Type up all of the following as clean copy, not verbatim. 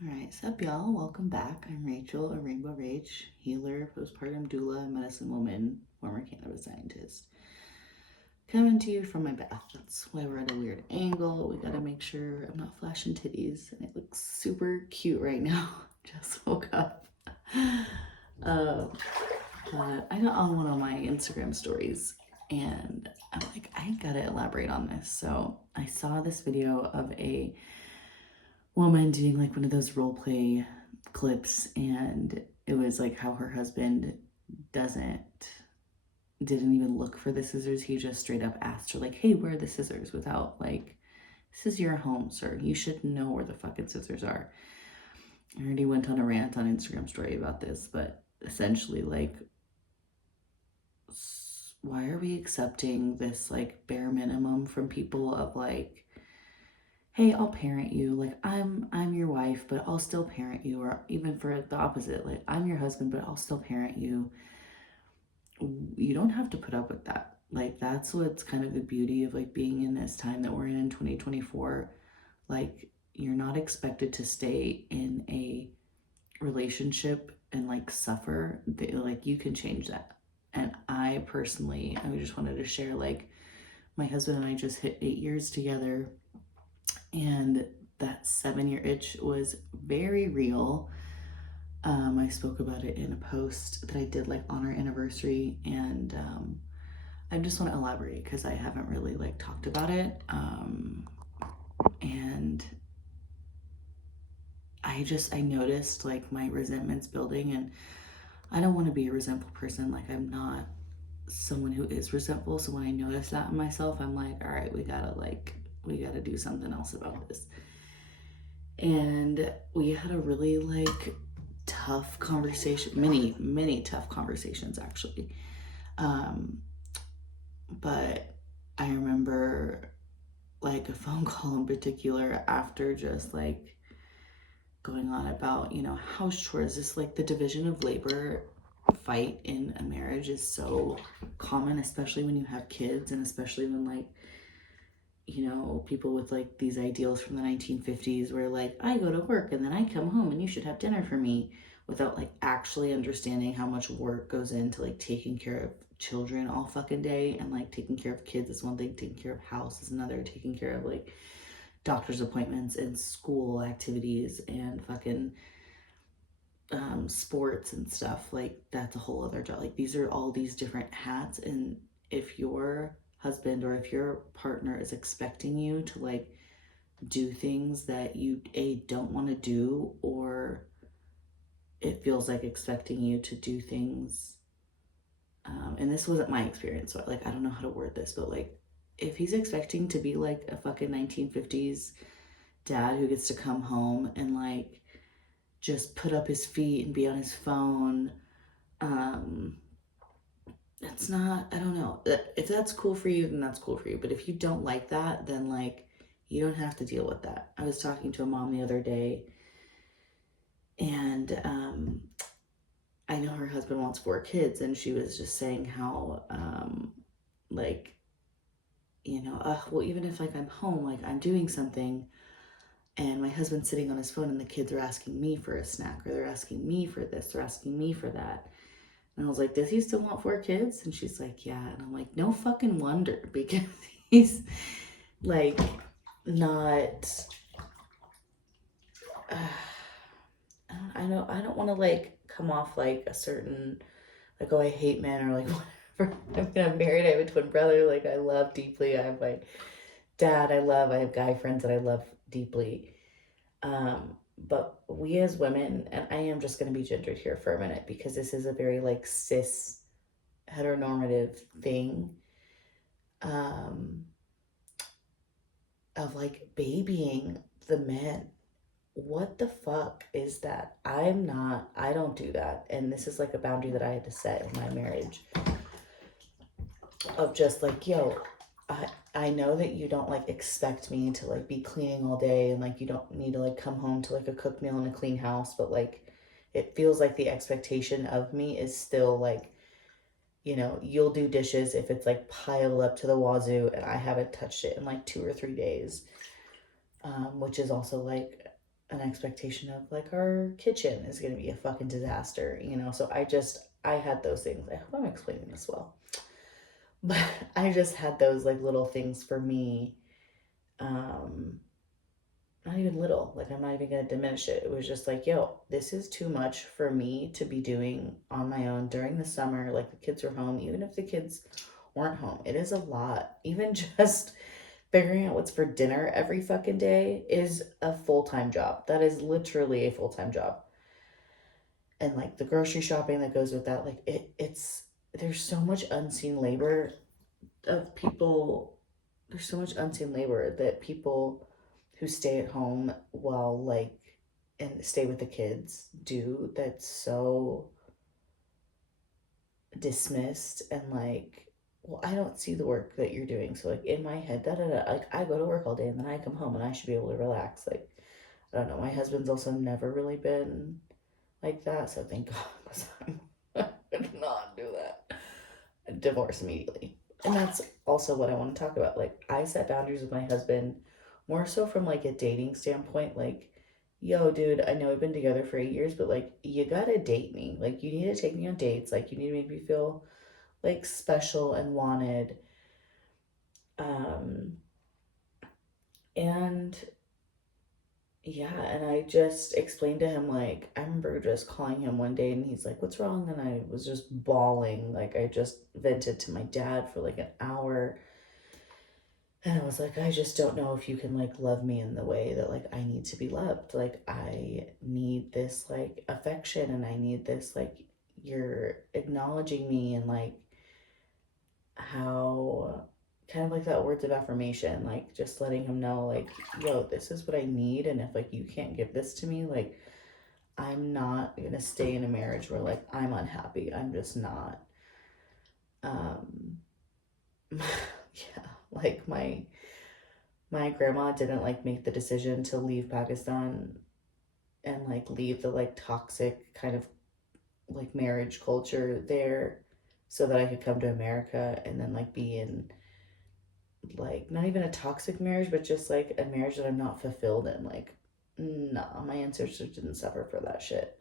Alright, sup y'all, welcome back. I'm Rachel, a Rainbow Rage, healer, postpartum doula, medicine woman, former cannabis scientist. Coming to you from my bath. That's why we're at a weird angle. We gotta make sure I'm not flashing titties, and it looks super cute right now. Just woke up. But I got on one of my Instagram stories, and I'm like, I gotta elaborate on this. So I saw this video of a woman doing like one of those role play clips, and it was like how her husband didn't even look for the scissors. He just straight up asked her like, hey, where are the scissors, without like, this is your home, sir, you should know where the fucking scissors are. I already went on a rant on Instagram story about this, but essentially, like, why are we accepting this like bare minimum from people of like, hey, I'll parent you, like I'm your wife, but I'll still parent you, or even for the opposite, like I'm your husband, but I'll still parent you. You don't have to put up with that. Like that's what's kind of the beauty of like being in this time that we're in 2024. Like you're not expected to stay in a relationship and like suffer. Like you can change that. And I just wanted to share, like, my husband and I just hit 8 years together, and that 7 year itch was very real. I spoke about it in a post that I did like on our anniversary, and I just want to elaborate because I haven't really like talked about it. And I noticed like my resentments building, and I don't want to be a resentful person. Like I'm not someone who is resentful. So when I notice that in myself, I'm like, all right, we gotta do something else about this. And we had a really like tough conversation, many tough conversations actually. Um, but I remember like a phone call in particular after just like going on about, house chores. This like the division of labor fight in a marriage is so common, especially when you have kids, and especially when like, people with like these ideals from the 1950s where like I go to work and then I come home and you should have dinner for me, without like actually understanding how much work goes into like taking care of children all fucking day. And like taking care of kids is one thing, taking care of house is another, taking care of like doctor's appointments and school activities and fucking sports and stuff, like that's a whole other job. Like these are all these different hats, and if your husband or if your partner is expecting you to like do things that you don't want to do, or it feels like expecting you to do things, and this wasn't my experience, so like I don't know how to word this, but like if he's expecting to be like a fucking 1950s dad who gets to come home and like just put up his feet and be on his phone, um it's not, I don't know, if that's cool for you, then that's cool for you. But if you don't like that, then like you don't have to deal with that. I was talking to a mom the other day, and I know her husband wants 4 kids, and she was just saying how like, well, even if like I'm home, like I'm doing something, and my husband's sitting on his phone and the kids are asking me for a snack, or they're asking me for this, they're asking me for that. And I was like, does he still want 4 kids? And she's like, yeah. And I'm like, no fucking wonder, because he's like not, I don't want to like come off like a certain, like, oh, I hate men, or like whatever. I'm married, I have a twin brother, like I love deeply. I have my dad I have guy friends that I love deeply. But we as women, and I am just going to be gendered here for a minute because this is a very like cis heteronormative thing, um, of like babying the men. What the fuck is that? I don't do that. And this is like a boundary that I had to set in my marriage, of just like, yo, I know that you don't like expect me to like be cleaning all day, and like you don't need to like come home to like a cooked meal and a clean house, but like it feels like the expectation of me is still like, you'll do dishes if it's like piled up to the wazoo and I haven't touched it in like 2 or 3 days, which is also like an expectation of like our kitchen is going to be a fucking disaster, you know? So I had those things. I hope I'm explaining this well. But I just had those like little things for me. Um, Not even little, like I'm not even going to diminish it. It was just like, yo, this is too much for me to be doing on my own during the summer. Like the kids are home, even if the kids weren't home. It is a lot. Even just figuring out what's for dinner every fucking day is a full-time job. That is literally a full-time job. And like the grocery shopping that goes with that, like it's there's so much unseen labor of people. There's so much unseen labor that people who stay at home while like and stay with the kids do, that's so dismissed and like, well, I don't see the work that you're doing. So like in my head, da da da, like I go to work all day and then I come home and I should be able to relax. Like I don't know. My husband's also never really been like that, so thank God, because I would not do that. Divorce immediately. And that's also what I want to talk about. Like I set boundaries with my husband more so from like a dating standpoint. Like, yo, dude, I know we've been together for 8 years, but like you gotta date me. Like you need to take me on dates. Like you need to make me feel like special and wanted. Um and yeah, and I just explained to him, like, I remember just calling him one day and he's like, "What's wrong?" And I was just bawling. Like, I just vented to my dad for like an hour. And I was like, I just don't know if you can like love me in the way that like I need to be loved. Like, I need this like affection and I need this like you're acknowledging me and like how kind of like that words of affirmation, like just letting him know, like, yo, this is what I need. And if like you can't give this to me, like, I'm not gonna stay in a marriage where like I'm unhappy. I'm just not. Um, yeah, like my grandma didn't like make the decision to leave Pakistan and like leave the like toxic kind of like marriage culture there so that I could come to America and then like be in like not even a toxic marriage, but just like a marriage that I'm not fulfilled in. Like, nah, my ancestors didn't suffer for that shit.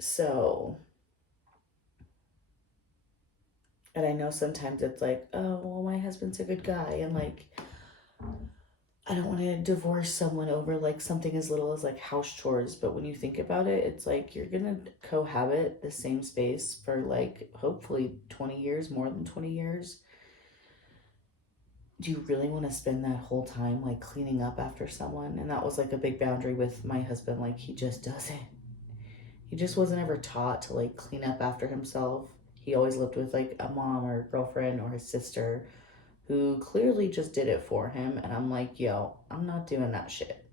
So, and I know sometimes it's like, oh, well, my husband's a good guy. And like, I don't want to divorce someone over like something as little as like house chores. But when you think about it, it's like you're going to cohabit the same space for like hopefully 20 years, more than 20 years. Do you really want to spend that whole time like cleaning up after someone? And that was like a big boundary with my husband. Like, he just doesn't. He just wasn't ever taught to like clean up after himself. He always lived with like a mom or a girlfriend or his sister who clearly just did it for him. And I'm like, yo, I'm not doing that shit.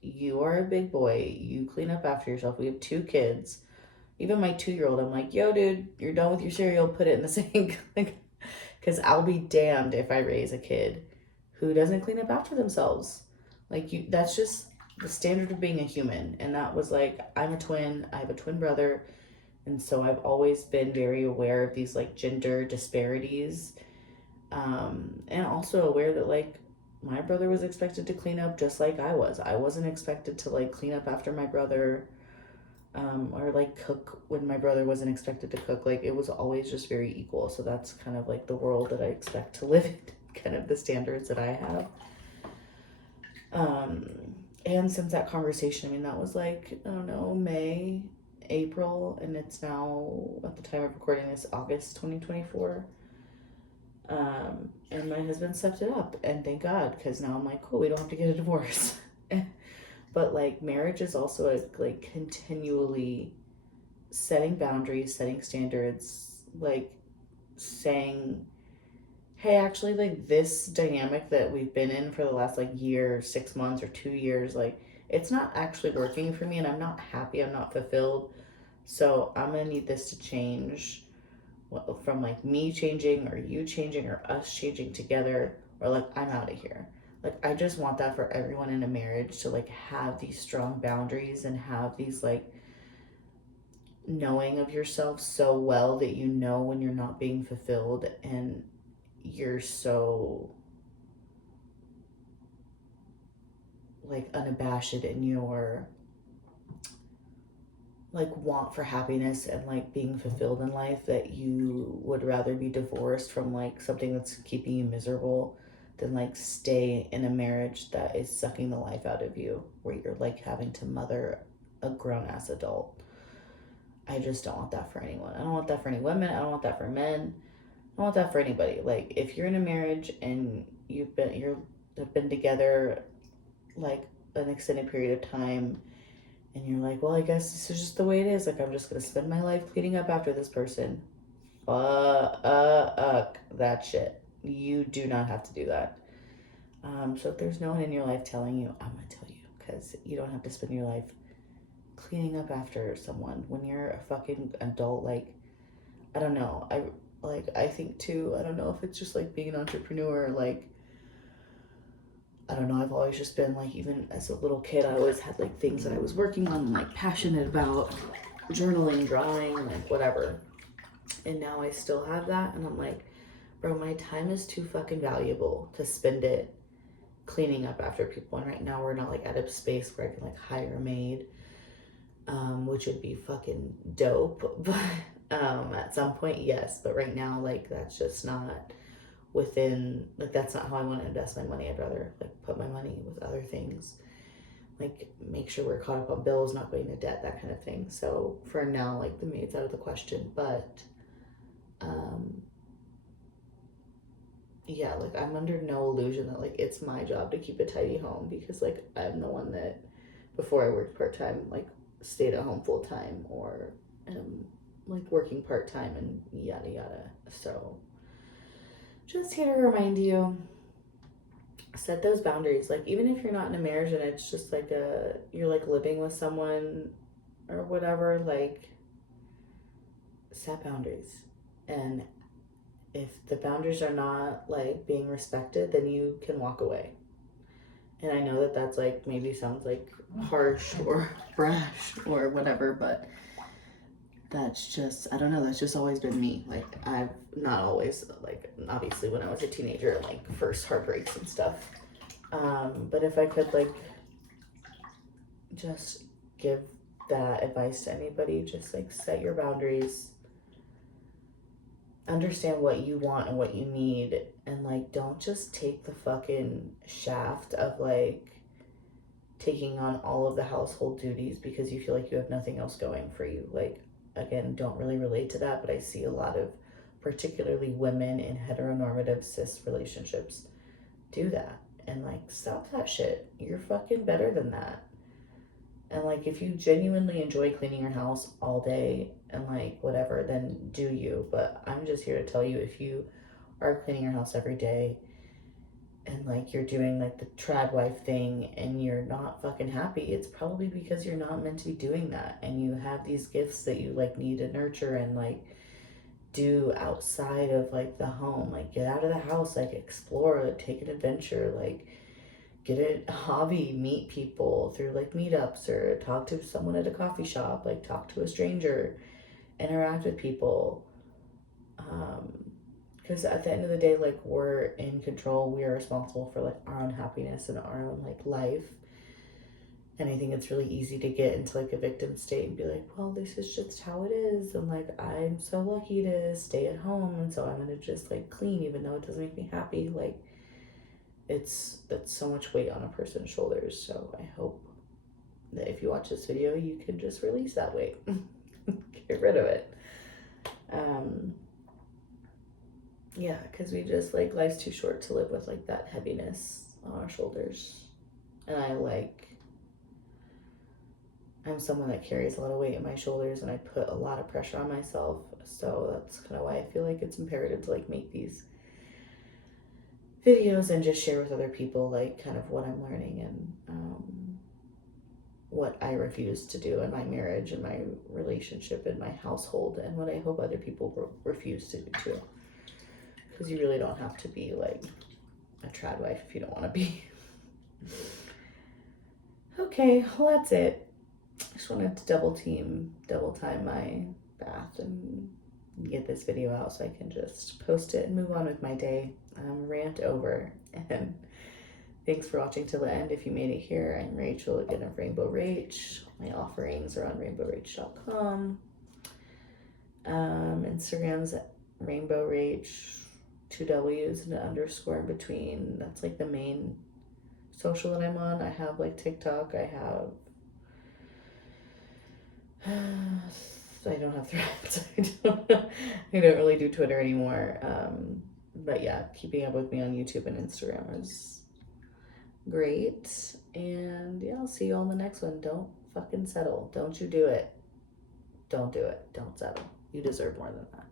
You are a big boy. You clean up after yourself. We have 2 kids. Even my 2 year old, I'm like, yo, dude, you're done with your cereal. Put it in the sink. Because I'll be damned if I raise a kid who doesn't clean up after themselves. Like, you, that's just the standard of being a human. And that was like, I'm a twin. I have a twin brother. And so I've always been very aware of these like gender disparities, and also aware that like my brother was expected to clean up just like I was. I wasn't expected to like clean up after my brother, or like cook when my brother wasn't expected to cook. Like it was always just very equal. So that's kind of like the world that I expect to live in, kind of the standards that I have. Um, and since that conversation, I mean, that was like, I don't know, May, April, and it's now, at the time of recording this, August 2024. And my husband stepped it up, and thank God, because now I'm like, cool, we don't have to get a divorce. But like, marriage is also a, like continually setting boundaries, setting standards, like saying, hey, actually, like this dynamic that we've been in for the last like year, 6 months, or 2 years, like it's not actually working for me, and I'm not happy, I'm not fulfilled. So I'm gonna need this to change, from like me changing or you changing or us changing together, or like I'm out of here. Like I just want that for everyone in a marriage to like have these strong boundaries and have these like knowing of yourself so well that you know when you're not being fulfilled, and you're so like unabashed in your like want for happiness and like being fulfilled in life, that you would rather be divorced from like something that's keeping you miserable than like stay in a marriage that is sucking the life out of you, where you're like having to mother a grown ass adult. I just don't want that for anyone. I don't want that for any women. I don't want that for men. I don't want that for anybody. Like if you're in a marriage and have been together like an extended period of time, and you're like, well, I guess this is just the way it is. Like, I'm just gonna spend my life cleaning up after this person. Fuck that shit. You do not have to do that. So if there's no one in your life telling you, I'm gonna tell you, because you don't have to spend your life cleaning up after someone when you're a fucking adult. Like, I don't know. I think too. I don't know if it's just like being an entrepreneur, like I don't know, I've always just been like, even as a little kid, I always had like things that I was working on, like passionate about, journaling, drawing, like whatever. And now I still have that. And I'm like, bro, my time is too fucking valuable to spend it cleaning up after people. And right now we're not like at a space where I can like hire a maid, which would be fucking dope. But at some point, yes. But right now, like, that's just not within, like, that's not how I want to invest my money. I'd rather like put my money with other things, like make sure we're caught up on bills, not going to debt, that kind of thing. So for now, like, the maid's out of the question. But yeah, like I'm under no illusion that like it's my job to keep a tidy home, because like I'm the one that before I worked part-time, like stayed at home full-time, or like working part-time and yada yada. So just here to remind you, set those boundaries. Like even if you're not in a marriage and it's just like you're like living with someone or whatever, like set boundaries. And if the boundaries are not like being respected, then you can walk away. And I know that that's like maybe sounds like harsh or brash or whatever, but that's just, I don't know, that's just always been me. Like I've not always, like obviously when I was a teenager, like first heartbreaks and stuff, but if I could like just give that advice to anybody, just like set your boundaries, understand what you want and what you need, and like don't just take the fucking shaft of like taking on all of the household duties because you feel like you have nothing else going for you. Like, again, don't really relate to that, but I see a lot of particularly women in heteronormative cis relationships do that. And like, stop that shit. You're fucking better than that. And like, if you genuinely enjoy cleaning your house all day and like whatever, then do you. But I'm just here to tell you, if you are cleaning your house every day and like you're doing like the trad wife thing and you're not fucking happy, it's probably because you're not meant to be doing that. And you have these gifts that you like need to nurture and like do outside of like the home. Like, get out of the house, like explore, like, take an adventure, like get a hobby, meet people through like meetups, or talk to someone at a coffee shop, like talk to a stranger, interact with people. Because at the end of the day, like, we're in control, we are responsible for like our own happiness and our own like life. And I think it's really easy to get into like a victim state and be like, well, this is just how it is, and like I'm so lucky to stay at home, and so I'm gonna just like clean even though it doesn't make me happy. Like, that's so much weight on a person's shoulders. So I hope that if you watch this video, you can just release that weight. Get rid of it. Yeah, because we just like, life's too short to live with like that heaviness on our shoulders. And I'm someone that carries a lot of weight in my shoulders, and I put a lot of pressure on myself. So that's kind of why I feel like it's imperative to like make these videos and just share with other people like kind of what I'm learning, and what I refuse to do in my marriage and my relationship and my household, and what I hope other people refuse to do too. Because you really don't have to be like a trad wife if you don't want to be. Okay, well, that's it. I just wanted to double time my bath and get this video out so I can just post it and move on with my day. Rant over. And Thanks for watching till the end. If you made it here, I'm Rachel again of Rainbow Rach. My offerings are on rainbowrach.com. Instagram's Rainbow Rach, 2 W's and an underscore in between. That's like the main social that I'm on. I have like TikTok. I don't have Threads. I don't really do Twitter anymore. But yeah, keeping up with me on YouTube and Instagram is great. And yeah, I'll see you all in the next one. Don't fucking settle. Don't you do it. Don't do it. Don't settle. You deserve more than that.